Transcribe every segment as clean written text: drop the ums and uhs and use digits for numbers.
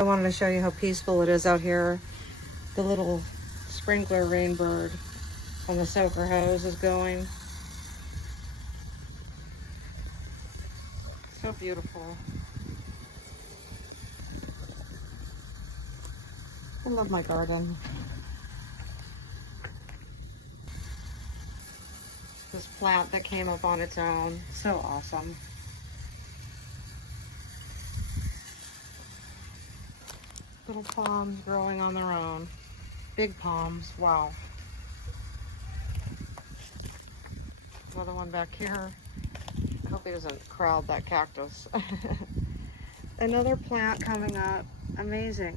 I wanted to show you how peaceful it is out here. The little sprinkler rainbird on the soaker hose is going. So beautiful. I love my garden. This plant that came up on its own. So awesome. Little palms growing on their own. Big palms, wow. Another one back here. I hope he doesn't crowd that cactus. Another plant coming up, amazing.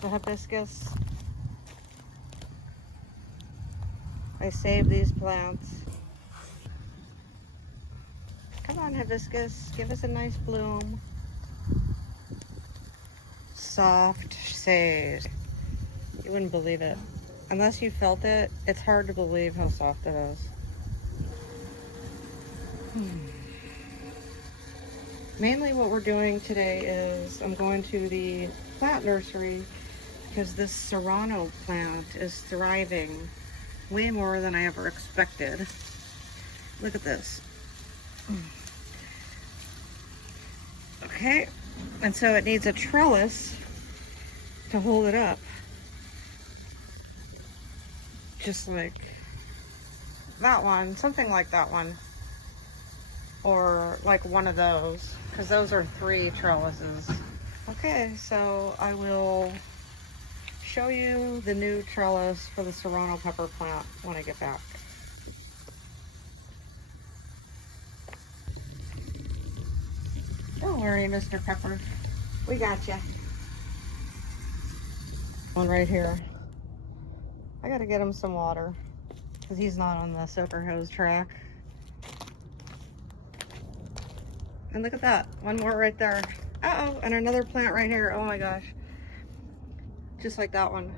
The hibiscus. I saved these plants. Come on, hibiscus, give us a nice bloom. Soft sage. You wouldn't believe it. Unless you felt it, it's hard to believe how soft it is. Mainly what we're doing today is I'm going to the plant nursery because this serrano plant is thriving way more than I ever expected. Look at this. Okay, and so it needs a trellis to hold it up. Just like that one, something like that one. Or like one of those, because those are 3 trellises. Okay, so I will show you the new trellis for the serrano pepper plant when I get back. Don't worry, Mr. Pepper. We got you. One right here. I gotta get him some water because he's not on the soaker hose track. And look at that, one more right there. Uh-oh, and another plant right here. Oh my gosh. Just like that one.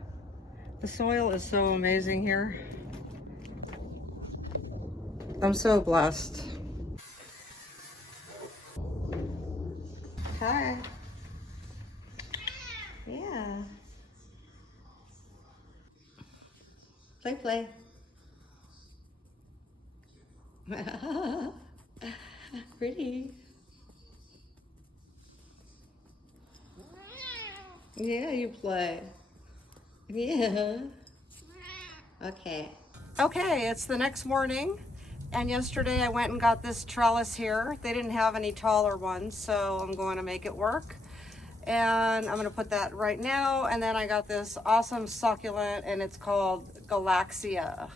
The soil is so amazing here. I'm so blessed. Hi. Yeah. Play, play. Pretty. Yeah, you play. Yeah. Okay. Okay, it's the next morning, and yesterday I went and got this trellis here. They didn't have any taller ones, so I'm going to make it work. And I'm going to put that right now, and then I got this awesome succulent, and it's called Galaxia.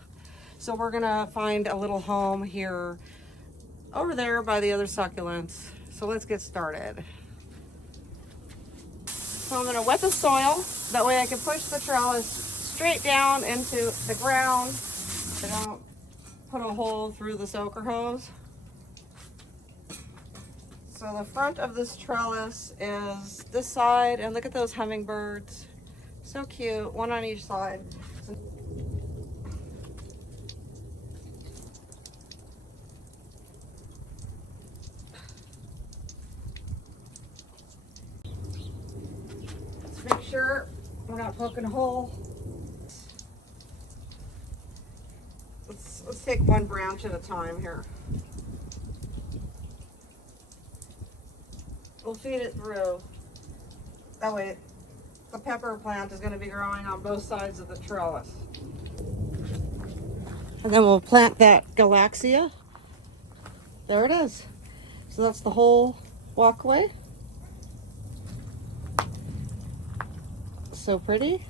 So we're going to find a little home here over there by the other succulents. So let's get started. So I'm going to wet the soil, that way I can push the trellis straight down into the ground. I don't put a hole through the soaker hose. So the front of this trellis is this side, and look at those hummingbirds. So cute, one on each side. Let's make sure we're not poking a hole. Let's take one branch at a time here. We'll feed it through. That way the pepper plant is going to be growing on both sides of the trellis. And then we'll plant that Galaxia. There it is. So that's the whole walkway. So pretty.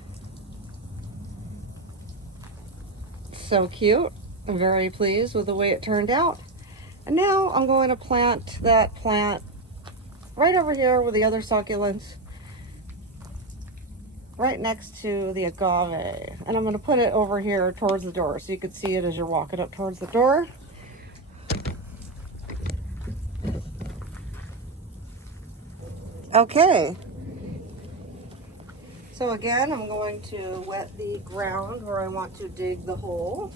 So cute. I'm very pleased with the way it turned out. And now I'm going to plant that plant right over here with the other succulents, right next to the agave. And I'm going to put it over here towards the door so you can see it as you're walking up towards the door. Okay. So again, I'm going to wet the ground where I want to dig the hole.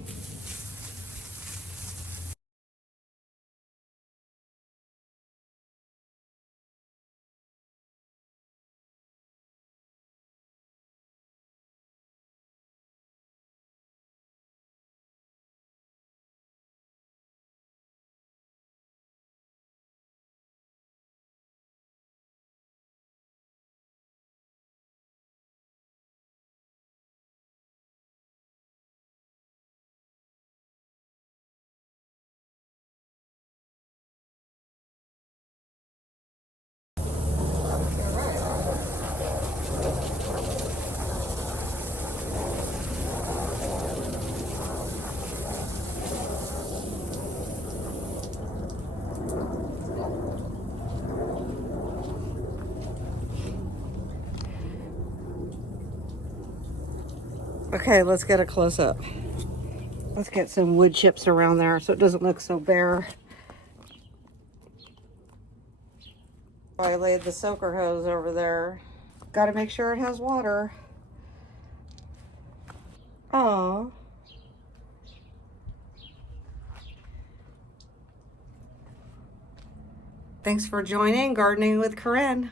Okay, let's get a close-up. Let's get some wood chips around there so it doesn't look so bare. I laid the soaker hose over there. Got to make sure it has water. Oh. Thanks for joining Gardening with Corin.